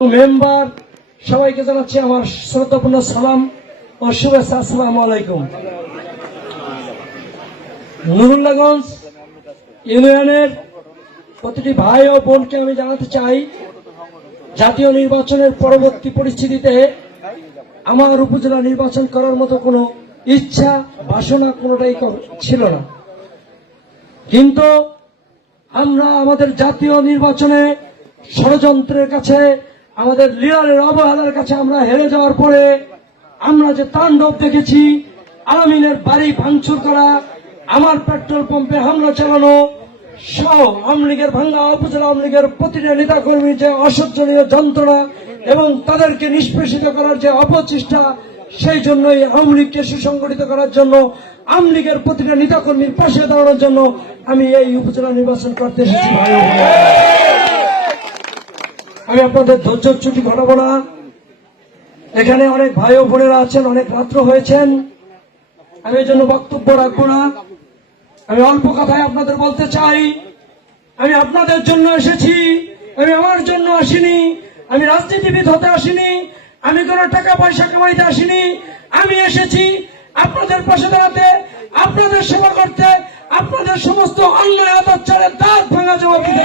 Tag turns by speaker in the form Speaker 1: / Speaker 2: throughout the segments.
Speaker 1: Member সবাইকে জানাচ্ছি আমার শ্রদ্ধাপূর্ণ সালাম ও শুভেচ্ছা, আসসালামু আলাইকুম। নুরুল্লাগঞ্জ ইউনিয়নের প্রতিটি ভাই ও বোনকে আমি জানাতে চাই, জাতীয় নির্বাচনের পরবর্তী পরিস্থিতিতে আমার উপজেলা নির্বাচন করার মতো কোনো ইচ্ছা, বাসনা কোনোটাই ছিল না। কিন্তু আমরা আমাদের জাতীয় নির্বাচনে ষড়যন্ত্রের কাছে আমাদের লিডারের অবহেলার কাছে আমরা হেরে যাওয়ার পরে আমরা যে তাণ্ডব দেখেছি, আলামিনের বাড়ি ভাঙচুর করা, আমার পেট্রোল পাম্পে হামলা চালানো, সহ আওয়ামী লীগের ভাঙ্গা উপজেলা আওয়ামী লীগের প্রতিটা নেতাকর্মীর যে অসহ্যনীয় যন্ত্রণা এবং তাদেরকে নিষ্পেষিত করার যে অপচেষ্টা, সেই জন্যই আওয়ামী লীগকে সুসংগঠিত করার জন্য, আওয়ামী লীগের প্রতিটা নেতাকর্মীর পাশে দাঁড়ানোর জন্য আমি এই উপজেলা নির্বাচন করতে এসেছি। আমি আপনাদের ধৈর্য ছুটি ঘটাবো না। এখানে অনেক ভাই ও বোনেরা আছেন, অনেক রাত্র হয়েছেন। আমি এই জন্য বক্তব্য রাখব না। আমি অল্প কথায় আপনাদের বলতে চাই, আমি আপনাদের জন্য এসেছি, আমি আমার জন্য আসিনি, আমি রাজনীতিবিদ হতে আসিনি, আমি কোনো টাকা পয়সা কামাইতে আসিনি, আমি এসেছি আপনাদের পাশে দাঁড়াতে, আপনাদের সেবা করতে, আপনাদের সমস্ত অন্যায় অত্যাচারের দাঁত ভাঙা জবাব দিতে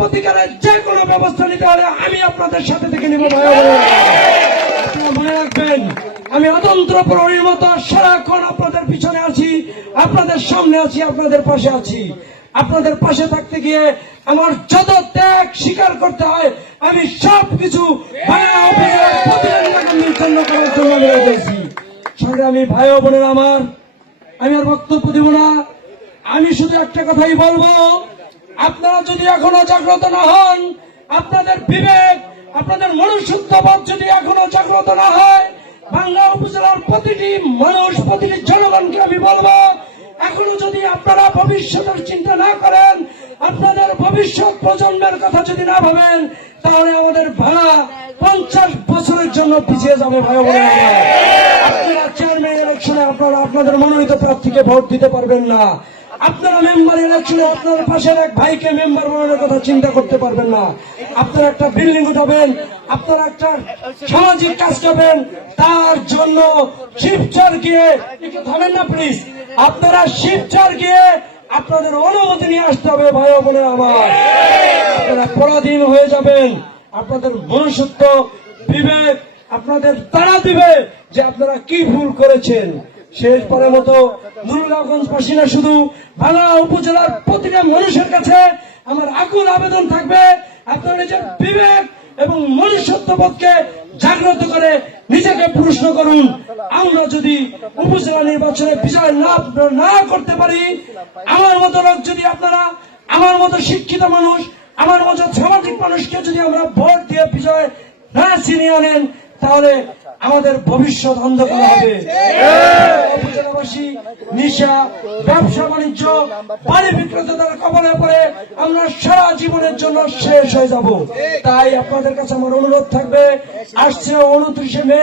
Speaker 1: প্রতিকারের যে কোনো ব্যবস্থা নিতে হলে আমি আপনাদের সাথে থেকে নিব মনে রাখবেন, আমি অতন্ত্র প্রহরীর মতো সারাক্ষণ আপনাদের পিছনে আছি, আপনাদের সামনে আছি, আপনাদের পাশে আছি। আপনাদের পাশে থাকতে গিয়ে আমার যত ত্যাগ স্বীকার করতে হয়, আমি সব কিছু জন্য করার জন্য আমি ভাই বোনেরা আমার, আমি আর বক্তব্য দিব না। আমি শুধু একটা কথাই বলব আপনারা যদি এখনও জাগ্রত না হন, আপনাদের বিবেক, আপনাদের মনুষ্যত্ববোধ যদি এখনও জাগ্রত না হয়, বাংলা উপজেলার প্রতিটি মানুষ, প্রতিটি জনগণকে আমি বলব, এখনও যদি আপনারা ভবিষ্যতের চিন্তা না করেন, আপনাদের ভবিষ্যৎ প্রজন্মের কথা যদি না ভাবেন, তাহলে আমাদের ভাড়া পঞ্চাশ বছরের জন্য পিছিয়ে যাবে। আপনারা চেয়ারম্যান ইলেকশনে আপনারা আপনাদের মনোনীত প্রার্থীকে ভোট দিতে পারবেন না আপনারা মেম্বার ইলেকশনে আপনার পাশের এক ভাইকে মেম্বার বানানোর কথা চিন্তা করতে পারবেন না। আপনারা একটা বিল্ডিং উঠাবেন, আপনারা একটা সামাজিক কাজ করবেন, তার জন্য শিবচর গিয়ে, একটু থামেন না প্লিজ আপনারা শিবচর গিয়ে আপনাদের অনুমতি নিয়ে আসতে হবে, ভাই বোনেরা আমার। আপনারা পরাধীন হয়ে যাবেন, আপনাদের মনুষ্যত্ব বিবেক আপনাদের তাড়া দিবে যে আপনারা কি ভুল করেছেন। শেষবারের মতো নুরুল্লাহগঞ্জবাসী না শুধু বাংলা উপজেলার প্রতিটা মানুষের কাছে আমার আকুল আবেদন থাকবে। আপনার নিজের বিবেক এবং মনুষ্যত্ববোধকে জাগ্রত করে নিজেকে প্রশ্ন করুন। আমরা যদি উপজেলা নির্বাচনে বিজয় লাভ না করতে পারি, আমার মতো লোক যদি আপনারা, আমার মতো শিক্ষিত মানুষ, আমার মতো সামাজিক মানুষকে যদি আমরা ভোট দিয়ে বিজয় না ছিনিয়ে আনেন তাহলে আমাদের ভবিষ্যৎ অন্ধকার হবে। উপজেলাবাসী নিশা ব্যবসা বাণিজ্য বাড়ি বিক্রেতাদের কবলে পড়ে আমরা সারা জীবনের জন্য শেষ হয়ে যাব। তাই আপনাদের কাছে আমার অনুরোধ থাকবে আসছে উনত্রিশে মে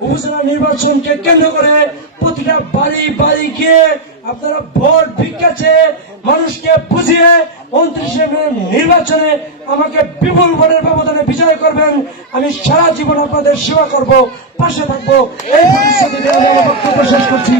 Speaker 1: উপজেলা নির্বাচনকে কেন্দ্র করে প্রতিটা বাড়ি বাড়ি গিয়ে আপনারা ভোট ভিক্ষা চেয়ে মানুষকে বুঝিয়ে উনত্রিশে মে নির্বাচনে আমাকে বিপুল ভোটের করবেন। আমি সারা জীবন আপনাদের সেবা করব পাশে থাকব। এই আমি বক্তব্য শেষ করছি।